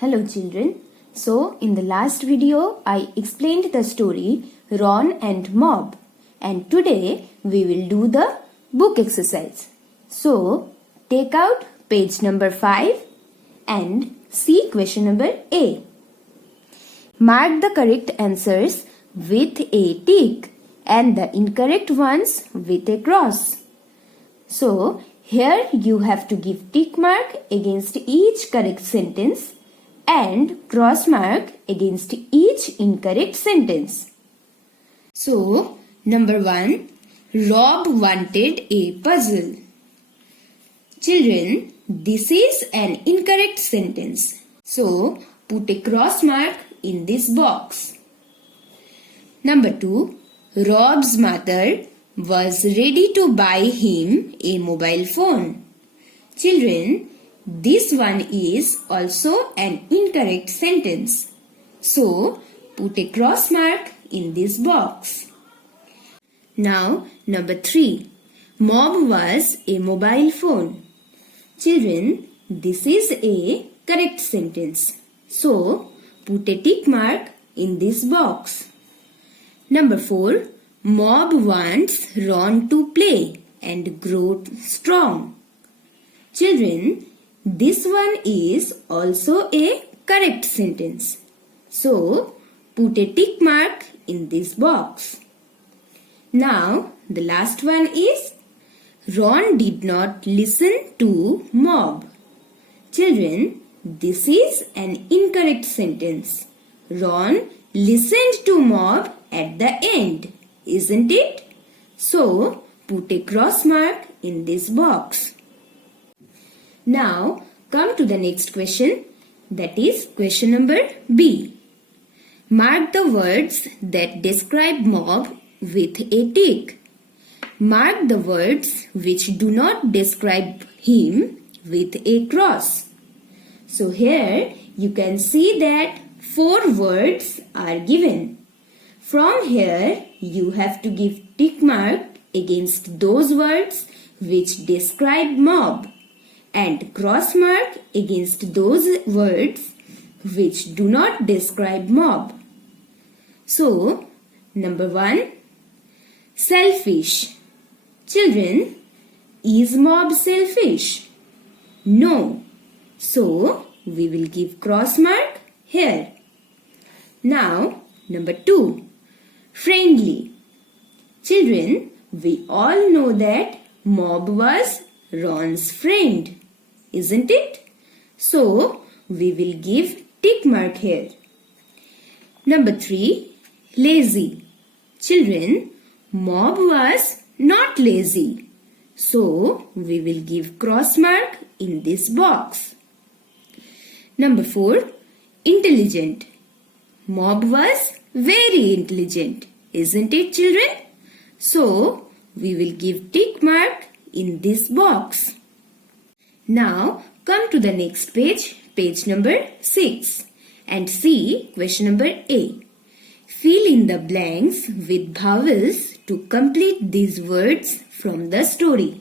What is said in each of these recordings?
Hello children. So in the last video I explained the story Ron and Mob, and today we will do the book exercise. So take out page number 5 and see question number A. Mark the correct answers with a tick and the incorrect ones with a cross. So here you have to give tick mark against each correct sentence and cross mark against each incorrect sentence. So, number 1, Rob wanted a puzzle. Children, this is an incorrect sentence. So, put a cross mark in this box. Number 2, Rob's mother was ready to buy him a mobile phone. Children, this one is also an incorrect sentence. So, put a cross mark in this box. Now, number 3. Mob was a mobile phone. Children, this is a correct sentence. So, put a tick mark in this box. Number 4. Mob wants Ron to play and grow strong. Children, this one is also a correct sentence. So, put a tick mark in this box. Now, the last one is Ron did not listen to Mob. Children, this is an incorrect sentence. Ron listened to Mob at the end, isn't it? So, put a cross mark in this box. Now, come to the next question, that is question number B. Mark the words that describe Mob with a tick. Mark the words which do not describe him with a cross. So here you can see that 4 words are given. From here you have to give tick mark against those words which describe Mob and cross mark against those words which do not describe Mob. So, number 1, selfish. Children, is Mob selfish? No. So, we will give cross mark here. Now, number 2, friendly. Children, we all know that Mob was Ron's friend, isn't it? So, we will give tick mark here. Number 3, lazy. Children, Mob was not lazy. So, we will give cross mark in this box. Number 4, intelligent. Mob was very intelligent, isn't it, children? So, we will give tick mark in this box. Now, come to the next page, page number 6, and see question number A. Fill in the blanks with vowels to complete these words from the story.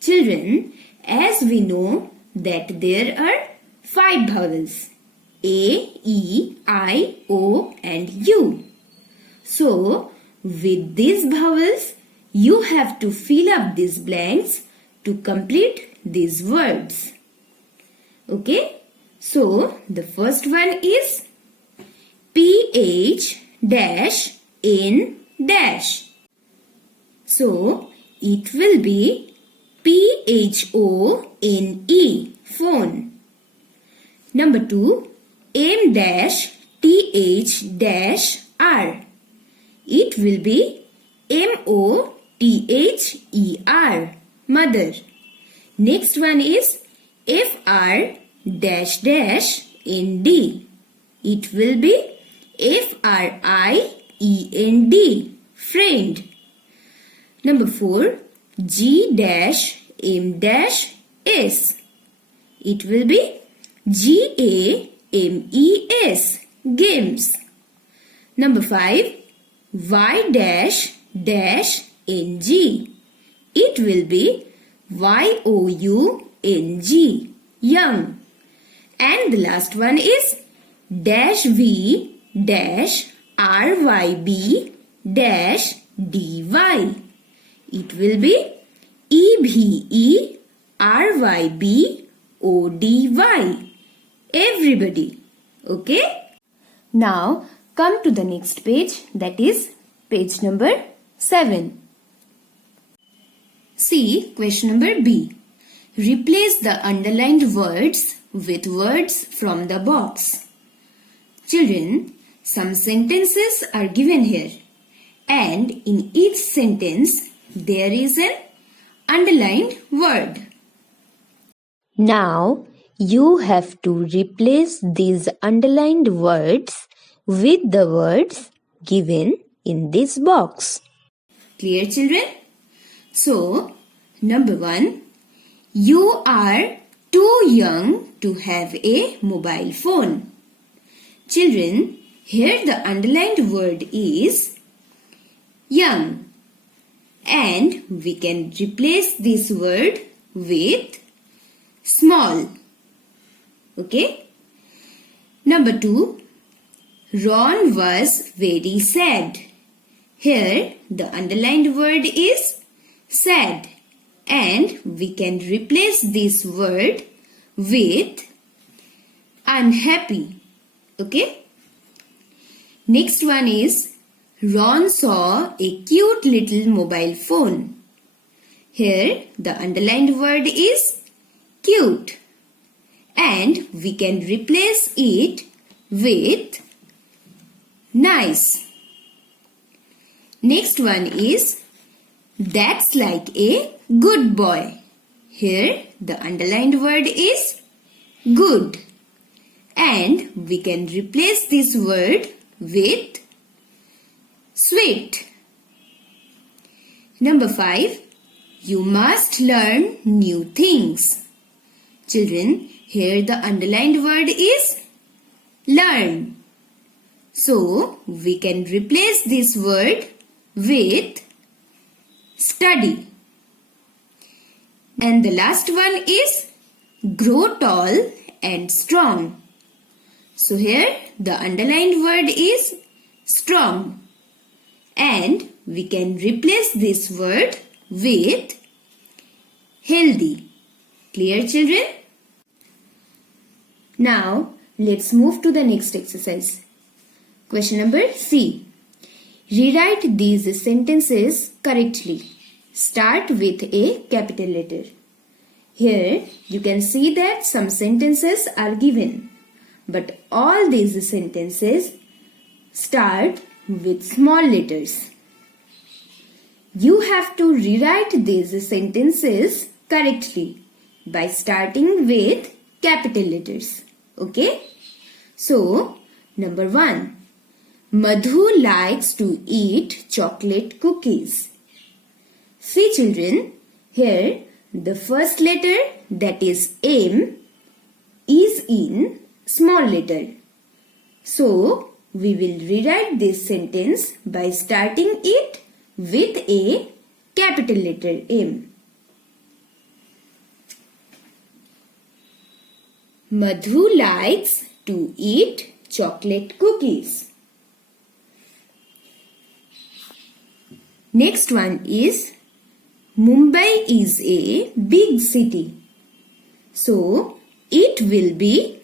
Children, as we know that there are 5 vowels, A, E, I, O and U. So, with these vowels, you have to fill up these blanks to complete these words. Okay? So, the first one is PH dash N dash. So, it will be PHONE, phone. Number 2, M dash TH dash R. It will be MOTHER, mother. Next one is FR dash dash ND. It will be FRIEND, friend. Number 4, G dash M dash S. It will be GAMES, games. Number 5, Y dash dash NG. It will be YOUNG, young. And the last one is dash V dash RYB dash DY. It will be EVERYBODY. Everybody. Okay? Now come to the next page, that is page number 7. See question number B. Replace the underlined words with words from the box. Children, some sentences are given here, and in each sentence there is an underlined word. Now you have to replace these underlined words with the words given in this box. Clear, children? So, number 1, you are too young to have a mobile phone. Children, here the underlined word is young, and we can replace this word with small. Okay? Number 2, Ron was very sad. Here the underlined word is sad, and we can replace this word with unhappy. Okay? Next one is Ron saw a cute little mobile phone. Here the underlined word is cute, and we can replace it with nice. Next one is that's like a good boy. Here the underlined word is good, and we can replace this word with sweet. Number 5, you must learn new things. Children, here the underlined word is learn. So, we can replace this word with study. And the last one is grow tall and strong. So, here the underlined word is strong, and we can replace this word with healthy. Clear, children? Now, let's move to the next exercise. Question number C. Rewrite these sentences correctly. Start with a capital letter. Here, you can see that some sentences are given, but all these sentences start with small letters. You have to rewrite these sentences correctly by starting with capital letters. Okay? So, number 1. Madhu likes to eat chocolate cookies. See, children, here the first letter, that is M, is in small letter. So, we will rewrite this sentence by starting it with a capital letter M. Madhu likes to eat chocolate cookies. Next one is Mumbai is a big city. So, it will be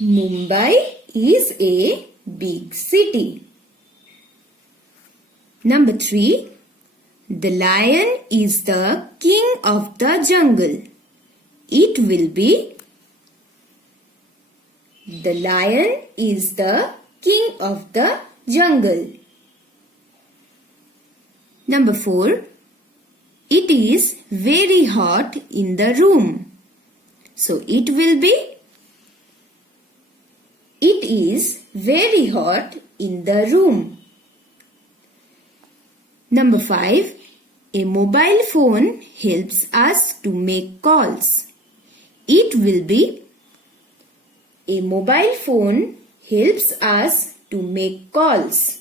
Mumbai is a big city. Number 3. The lion is the king of the jungle. It will be the lion is the king of the jungle. Number 4. It is very hot in the room. So it will be it is very hot in the room. Number 5. A mobile phone helps us to make calls. It will be a mobile phone helps us to make calls.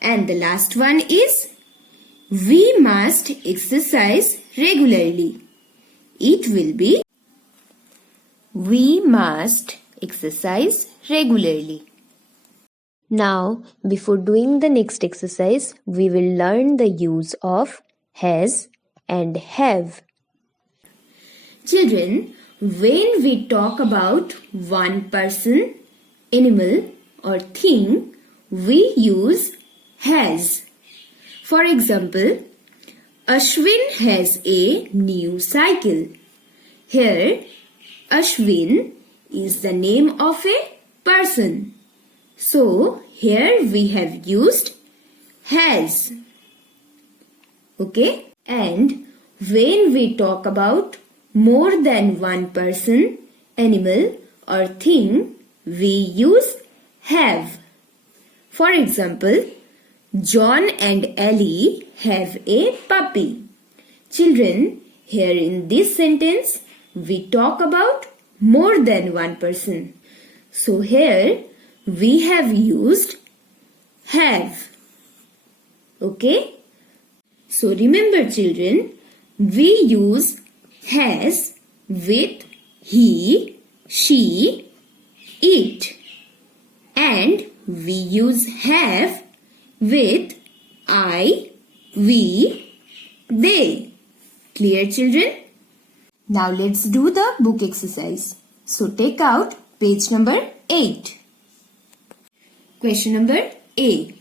And the last one is we must exercise regularly. it will be we must exercise regularly. Now, before doing the next exercise, we will learn the use of has and have. Children, when we talk about one person, animal or thing, we use has. For example, Ashwin has a new cycle. Here, Ashwin is the name of a person. So, here we have used has. Okay? And when we talk about more than one person, animal or thing, we use have. For example, John and Ellie have a puppy. Children, here in this sentence, we talk about more than one person. So here we have used have. Okay? So remember children, we use has with he, she, it, and we use have with I, we, they. Clear children? Now let's do the book exercise. So take out page number 8. Question number A.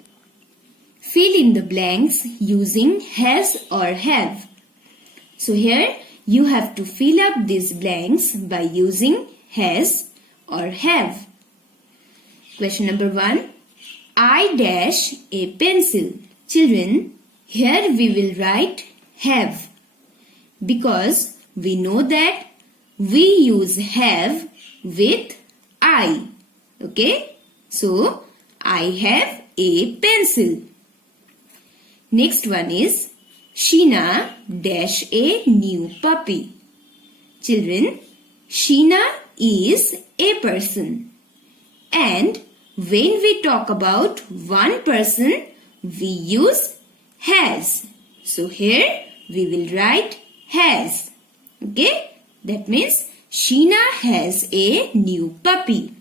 Fill in the blanks using has or have. So here you have to fill up these blanks by using has or have. Question number 1. I dash a pencil. Children, here we will write have because we know that we use have with I. Okay? So, I have a pencil. Next one is Sheena dash a new puppy. Children, Sheena is a person. And when we talk about one person, we use has. So here we will write has. Okay? That means Sheena has a new puppy.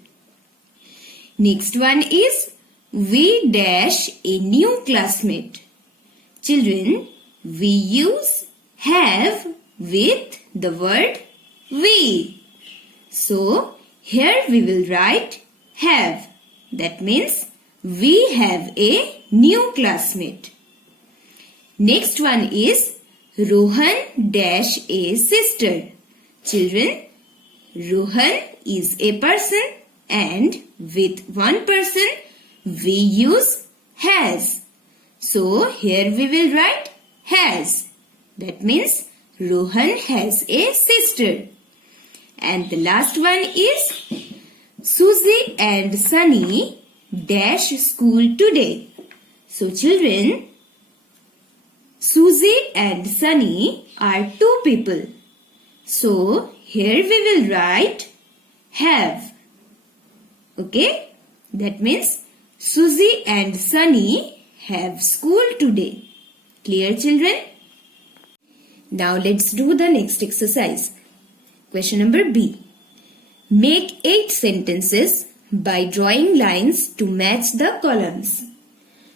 Next one is we dash a new classmate. Children, we use have with the word we. So here we will write have. That means we have a new classmate. Next one is Rohan dash a sister. Children, Rohan is a person and with one person we use has. So here we will write has. That means Rohan has a sister. And the last one is Susie and Sunny dash school today. So children, Susie and Sunny are two people. So here we will write have. Okay? That means Susie and Sunny have school today. Clear children? Now let's do the next exercise. Question number B. Make 8 sentences by drawing lines to match the columns.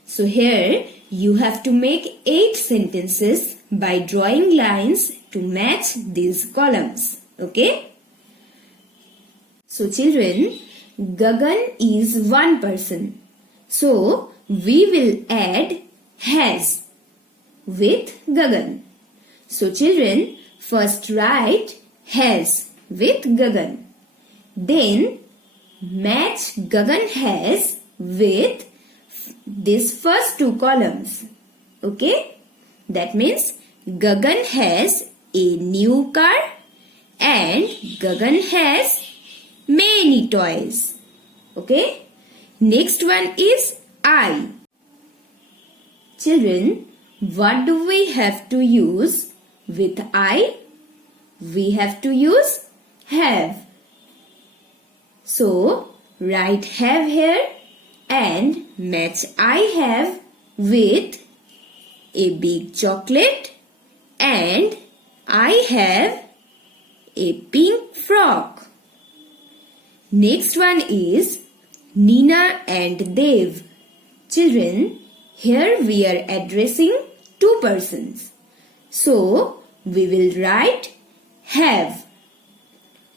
So here you have to make 8 sentences by drawing lines to match these columns. Okay? So children, Gagan is one person. So we will add has with Gagan. So children, first write has with Gagan. Then match Gagan has with these first 2 columns. Okay? That means Gagan has a new car and Gagan has many toys. Okay? Next one is I. Children, what do we have to use with I? We have to use have. So, write have here and match I have with a big chocolate and I have a pink frock. Next one is Nina and Dev. Children, here we are addressing two persons. So, we will write have.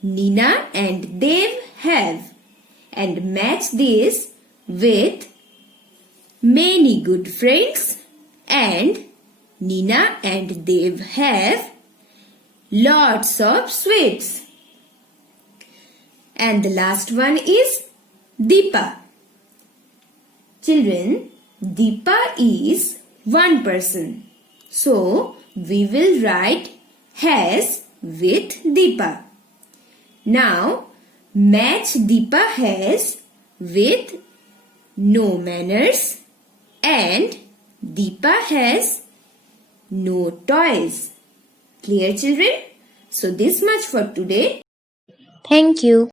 Nina and Dev have, and match this with many good friends and Nina and Dev have lots of sweets. And the last one is Deepa. Children, Deepa is one person. So, we will write has with Deepa. Now, match Deepa has with no manners and Deepa has no toys. Clear, children? So, this much for today. Thank you.